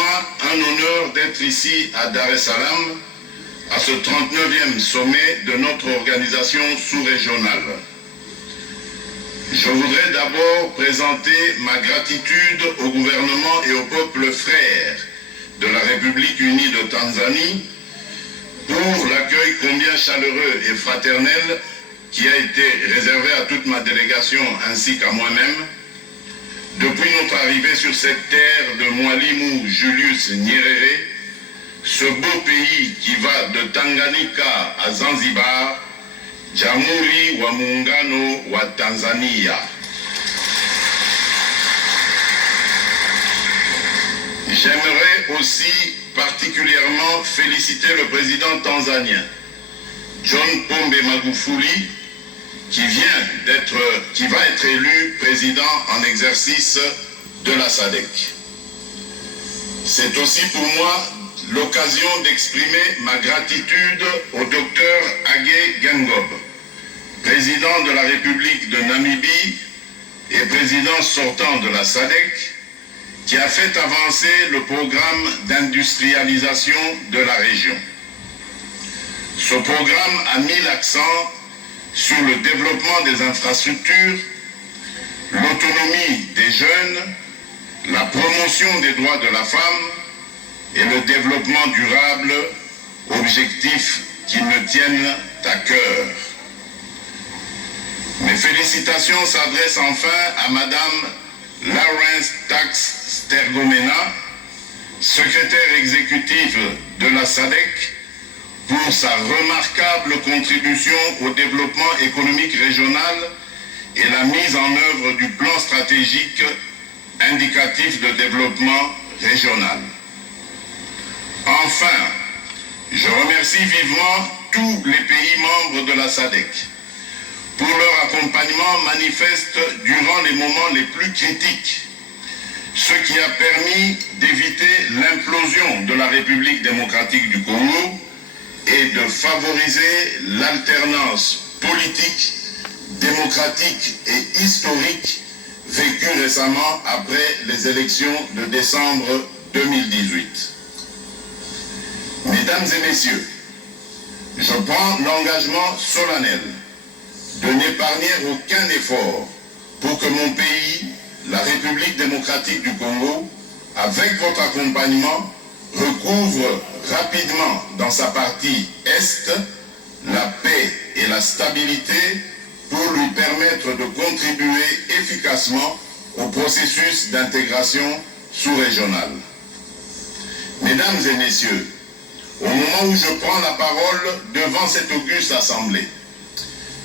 moi un honneur d'être ici à Dar es Salaam, à ce 39e sommet de notre organisation sous-régionale. Je voudrais d'abord présenter ma gratitude au gouvernement et au peuple frère de la République unie de Tanzanie pour l'accueil combien chaleureux et fraternel qui a été réservé à toute ma délégation ainsi qu'à moi-même depuis notre arrivée sur cette terre de Mwalimu Julius Nyerere, ce beau pays qui va de Tanganyika à Zanzibar, Jamhuri wa Muungano wa Tanzania. J'aimerais aussi particulièrement féliciter le président tanzanien, John Pombe Magufuli, qui va être élu président en exercice de la SADC. C'est aussi pour moi l'occasion d'exprimer ma gratitude au docteur Hage Geingob, président de la République de Namibie et président sortant de la SADC, qui a fait avancer le programme d'industrialisation de la région. Ce programme a mis l'accent sur le développement des infrastructures, l'autonomie des jeunes, la promotion des droits de la femme et le développement durable, objectifs qui me tiennent à cœur. Mes félicitations s'adressent enfin à Madame Lawrence Tax Stergomena, secrétaire exécutive de la SADC, pour sa remarquable contribution au développement économique régional et la mise en œuvre du plan stratégique indicatif de développement régional. Enfin, je remercie vivement tous les pays membres de la SADC pour leur accompagnement manifeste durant les moments les plus critiques, ce qui a permis d'éviter l'implosion de la République démocratique du Congo et de favoriser l'alternance politique, démocratique et historique vécue récemment après les élections de décembre 2018. Mesdames et messieurs, je prends l'engagement solennel de n'épargner aucun effort pour que mon pays, la République démocratique du Congo, avec votre accompagnement, recouvre rapidement dans sa partie Est la paix et la stabilité pour lui permettre de contribuer efficacement au processus d'intégration sous-régionale. Mesdames et messieurs, au moment où je prends la parole devant cette auguste assemblée,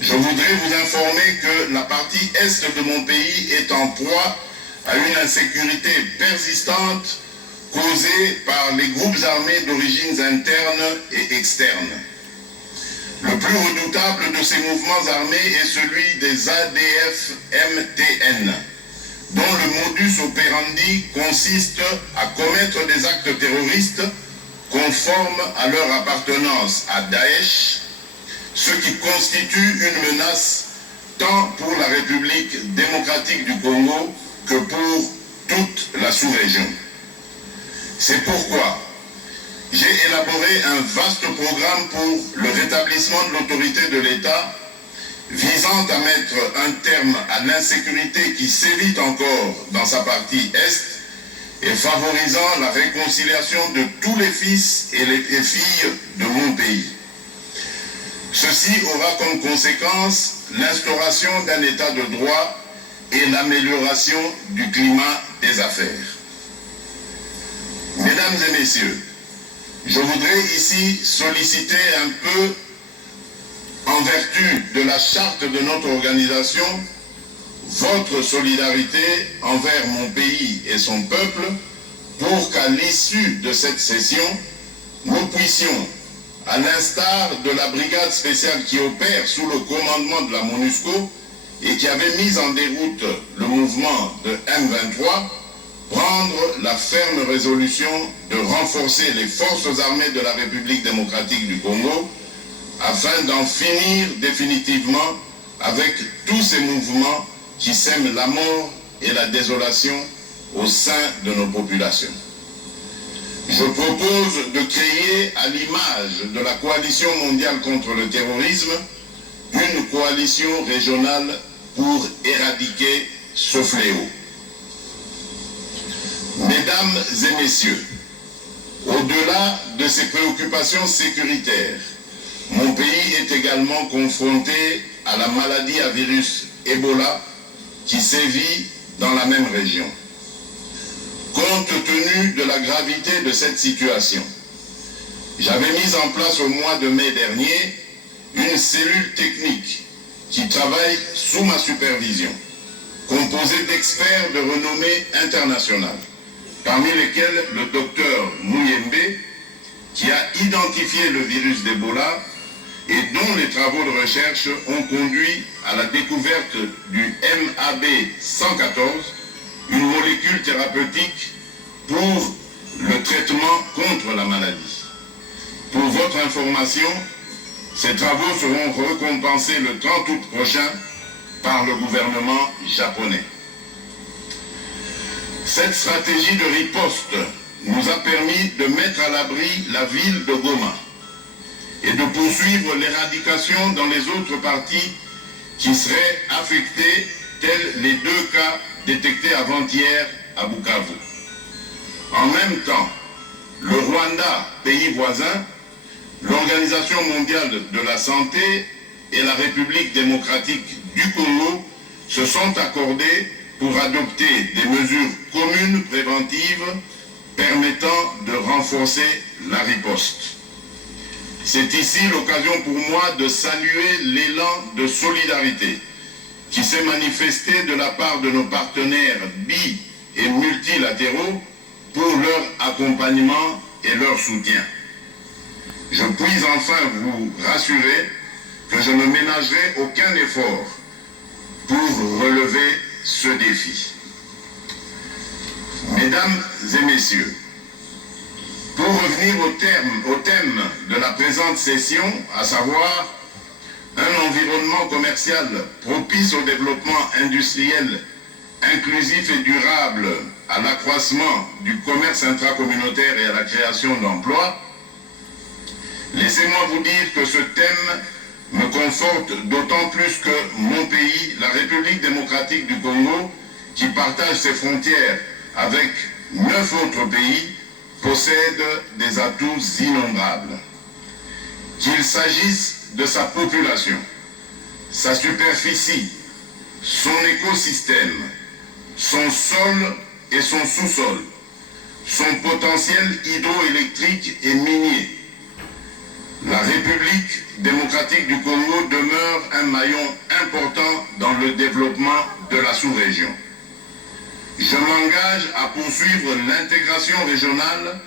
je voudrais vous informer que la partie Est de mon pays est en proie à une insécurité persistante causée par les groupes armés d'origines internes et externes. Le plus redoutable de ces mouvements armés est celui des ADF-MTN, dont le modus operandi consiste à commettre des actes terroristes conformes à leur appartenance à Daesh, ce qui constitue une menace tant pour la République démocratique du Congo que pour toute la sous-région. C'est pourquoi j'ai élaboré un vaste programme pour le rétablissement de l'autorité de l'État visant à mettre un terme à l'insécurité qui sévit encore dans sa partie Est et favorisant la réconciliation de tous les fils et les filles de mon pays. Ceci aura comme conséquence l'instauration d'un état de droit et l'amélioration du climat des affaires. Mesdames et messieurs, je voudrais ici solliciter un peu, en vertu de la charte de notre organisation, votre solidarité envers mon pays et son peuple pour qu'à l'issue de cette session, nous puissions, à l'instar de la brigade spéciale qui opère sous le commandement de la MONUSCO et qui avait mis en déroute le mouvement de M23, prendre la ferme résolution de renforcer les forces armées de la République démocratique du Congo afin d'en finir définitivement avec tous ces mouvements qui sèment la mort et la désolation au sein de nos populations. Je propose de créer, à l'image de la coalition mondiale contre le terrorisme, une coalition régionale pour éradiquer ce fléau. Mesdames et messieurs, au-delà de ces préoccupations sécuritaires, mon pays est également confronté à la maladie à virus Ebola qui sévit dans la même région. Compte tenu de la gravité de cette situation, j'avais mis en place au mois de mai dernier une cellule technique qui travaille sous ma supervision, composée d'experts de renommée internationale, parmi lesquels le docteur Mouyembe, qui a identifié le virus d'Ebola et dont les travaux de recherche ont conduit à la découverte du MAB 114, une molécule thérapeutique pour le traitement contre la maladie. Pour votre information, ces travaux seront récompensés le 30 août prochain par le gouvernement japonais. Cette stratégie de riposte nous a permis de mettre à l'abri la ville de Goma et de poursuivre l'éradication dans les autres parties qui seraient affectées, tels les 2 cas détectés avant-hier à Bukavu. En même temps, le Rwanda, pays voisin, l'Organisation mondiale de la santé et la République démocratique du Congo se sont accordés pour adopter des mesures communes préventives permettant de renforcer la riposte. C'est ici l'occasion pour moi de saluer l'élan de solidarité qui s'est manifesté de la part de nos partenaires bi- et multilatéraux pour leur accompagnement et leur soutien. Je puis enfin vous rassurer que je ne ménagerai aucun effort pour relever ce défi. Mesdames et messieurs, pour revenir au thème de la présente session, à savoir un environnement commercial propice au développement industriel inclusif et durable, à l'accroissement du commerce intracommunautaire et à la création d'emplois, laissez-moi vous dire que ce thème me conforte d'autant plus que mon pays, la République démocratique du Congo, qui partage ses frontières avec 9 autres pays, possède des atouts innombrables. Qu'il s'agisse de sa population, sa superficie, son écosystème, son sol et son sous-sol, son potentiel hydroélectrique et minier, la République démocratique du Congo demeure un maillon important dans le développement de la sous-région. Je m'engage à poursuivre l'intégration régionale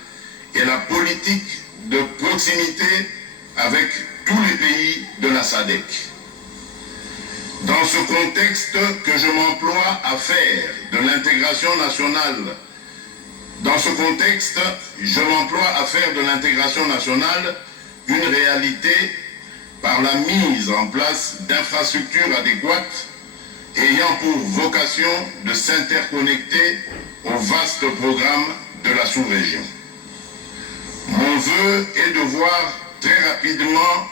et la politique de proximité avec tous les pays de la SADC. Dans ce contexte que je m'emploie à faire de l'intégration nationale, une réalité par la mise en place d'infrastructures adéquates ayant pour vocation de s'interconnecter au vaste programme de la sous-région. Mon vœu est de voir très rapidement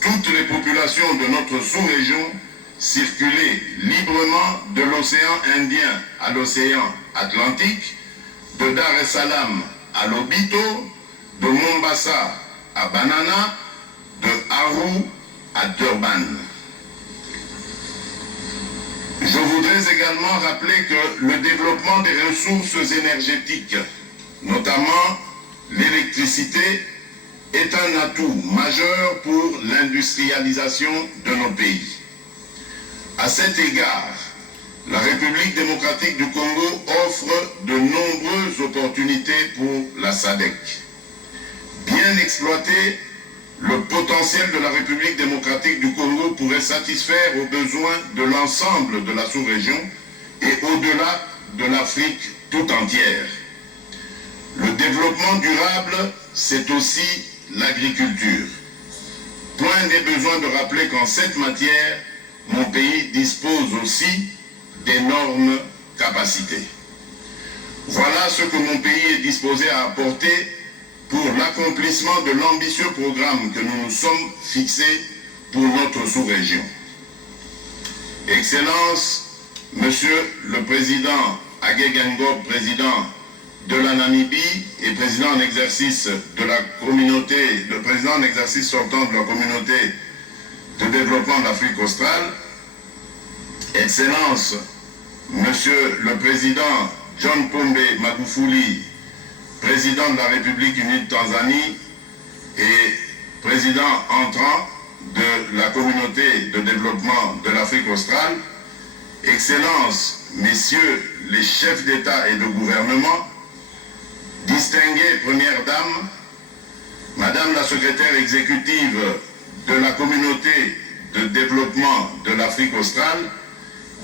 toutes les populations de notre sous-région circuler librement de l'océan Indien à l'océan Atlantique, de Dar es Salaam à Lobito, de Mombasa à Banana, de Aru à Durban. Je voudrais également rappeler que le développement des ressources énergétiques, notamment l'électricité, est un atout majeur pour l'industrialisation de nos pays. À cet égard, la République démocratique du Congo offre de nombreuses opportunités pour la SADC. Bien exploité, le potentiel de la République démocratique du Congo pourrait satisfaire aux besoins de l'ensemble de la sous-région et au-delà de l'Afrique tout entière. Le développement durable, c'est aussi l'agriculture. Point n'est besoin de rappeler qu'en cette matière, mon pays dispose aussi d'énormes capacités. Voilà ce que mon pays est disposé à apporter pour l'accomplissement de l'ambitieux programme que nous nous sommes fixés pour notre sous-région. Excellence, Monsieur le Président Hage Geingob, président de la Namibie et président en exercice de la communauté, le président en exercice sortant de la communauté de développement d'Afrique australe, Excellence, Monsieur le Président John Pombe Magufuli, président de la République unie de Tanzanie et président entrant de la communauté de développement de l'Afrique australe, Excellences, Messieurs les chefs d'État et de gouvernement, distinguées Premières Dames, Madame la secrétaire exécutive de la communauté de développement de l'Afrique australe,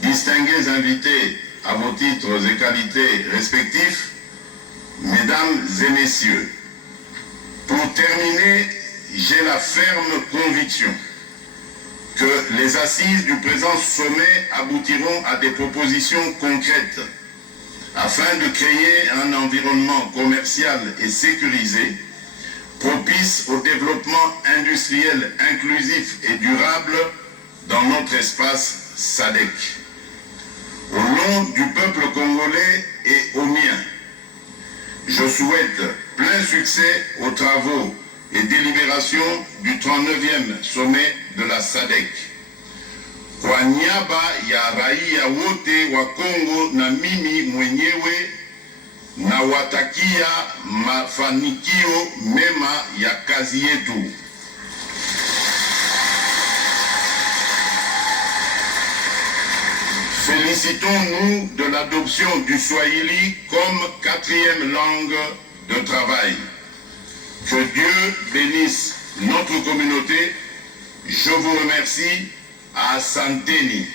distingués invités à vos titres et qualités respectifs, Mesdames et Messieurs, pour terminer, j'ai la ferme conviction que les assises du présent sommet aboutiront à des propositions concrètes afin de créer un environnement commercial et sécurisé propice au développement industriel inclusif et durable dans notre espace SADC. Au nom du peuple congolais et au mien, je souhaite plein succès aux travaux et délibérations du 39e sommet de la SADC. Kwa niaba ya raia wote wa Kongo na mimi mwenyewe nawatakia mafanikio mema ya kazi yetu. Félicitons-nous de l'adoption du Swahili comme 4e langue de travail. Que Dieu bénisse notre communauté. Je vous remercie. Asanteni.